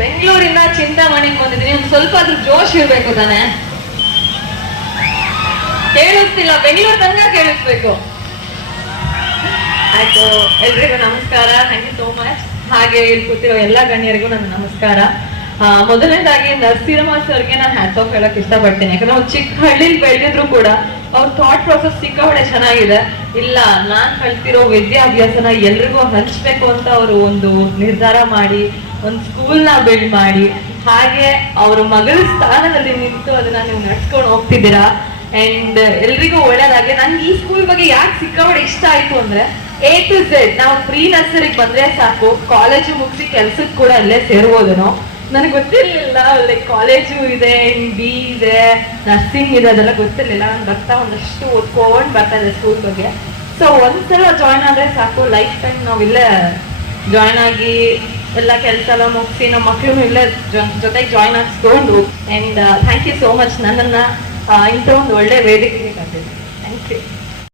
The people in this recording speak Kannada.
ಬೆಂಗಳೂರಿಂದ ಚಿಂತಾಮಣಿಗೆ ಬಂದಿದ್ದೀನಿ. ಒಂದು ಸ್ವಲ್ಪ ಆದ್ರೂ ಜೋಶ್ ಇರ್ಬೇಕು ತಾನೆ. ಕೇಳಿಸ್ತಿಲ್ಲ. ಬೆಂಗಳೂರು ತನಕ ಕೇಳಿಸ್ಬೇಕು. ಆಯ್ತು, ಎಲ್ರಿಗೂ ನಮಸ್ಕಾರ. ಥ್ಯಾಂಕ್ ಯು ಸೋ ಮಚ್ ಹಾಗೆ ಇಲ್ಲಿ ಕೂತಿರೋ ಎಲ್ಲ ಗಣ್ಯರಿಗೂ ನನ್ನ ನಮಸ್ಕಾರ. ಮೊದಲನೇದಾಗಿ ನರಸಿಂಹ ಸರ್ಗೆ ನಾನು ಹ್ಯಾಟ್ ಆಫ್ ಹೇಳಕ್ ಇಷ್ಟಪಡ್ತೀನಿ. ಯಾಕಂದ್ರೆ ಅವ್ರು ಚಿಕ್ಕ ಹಳ್ಳಿಲಿ ಬೆಳೆದಿದ್ರು ಕೂಡ ಅವ್ರ ಥಾಟ್ ಪ್ರೊಸೆಸ್ ಸಿಕ್ಕಾಪಟ್ಟೆ ಚೆನ್ನಾಗಿದೆ. ಇಲ್ಲ, ನಾನ್ ಕಲ್ತಿರೋ ವಿದ್ಯಾಭ್ಯಾಸನ ಎಲ್ರಿಗೂ ಹಂಚ್ಬೇಕು ಅಂತ ಅವರು ಒಂದು ನಿರ್ಧಾರ ಮಾಡಿ ಒಂದು ಸ್ಕೂಲ್ನ ಬಿಲ್ಡ್ ಮಾಡಿ, ಹಾಗೆ ಅವ್ರ ಮಗಳ ಸ್ಥಾನದಲ್ಲಿ ನಿಂತು ಅದನ್ನ ನೀವು ನಡ್ಸ್ಕೊಂಡು ಹೋಗ್ತಿದ್ದೀರಾ? ಅಂಡ್ ಎಲ್ರಿಗೂ ಒಳ್ಳೇದಾಗಿ ನನ್ಗೆ ಈ ಸ್ಕೂಲ್ ಬಗ್ಗೆ ಯಾಕೆ ಸಿಕ್ಕಾಪಟ್ಟೆ ಇಷ್ಟ ಆಯ್ತು ಅಂದ್ರೆ ಎ ಟು ಝೆಡ್ ನಾವು ಪ್ರೀ ನರ್ಸರಿಗೆ ಬಂದ್ರೆ ಸಾಕು ಕಾಲೇಜು ಮುಗಿಸಿ ಕೆಲ್ಸಕ್ಕೆ ಕೂಡ ಅಲ್ಲೇ ಸೇರ್ಬೋದೇನೋ. ನನಗೆ ಗೊತ್ತಿರ್ಲಿಲ್ಲ ಲೈಕ್ ಕಾಲೇಜು ಇದೆ ಬಿ ಇದೆ ನರ್ಸಿಂಗ್ ಇದೆ, ಅದೆಲ್ಲ ಗೊತ್ತಿರ್ಲಿಲ್ಲ. ನಾನು ಬರ್ತಾ ಒಂದಷ್ಟು ಓದ್ಕೊಂಡು ಬರ್ತಾ ಇದೆ ಸ್ಕೂಲ್ ಬಗ್ಗೆ. ಸೊ ಒಂದ್ಸಲ ಜಾಯ್ನ್ ಆದ್ರೆ ಸಾಕು ಲೈಫ್ ಟೈಮ್ ನಾವು ಇಲ್ಲೇ ಜಾಯ್ನ್ ಆಗಿ ಎಲ್ಲ ಕೆಲಸ ಎಲ್ಲ ಮುಗಿಸಿ ನಮ್ಮ ಮಕ್ಕಳು ಇಲ್ಲೇ ಜೊತೆಗೆ join ಆಗಿಸ್ಕೊಂಡು and thank you so much ನನ್ನನ್ನ ಇಂಥ ಒಂದು ಒಳ್ಳೆ ವೇದಿಕೆಗೆ ಕಟ್ಟಿದ್ದೀನಿ ಥ್ಯಾಂಕ್ ಯು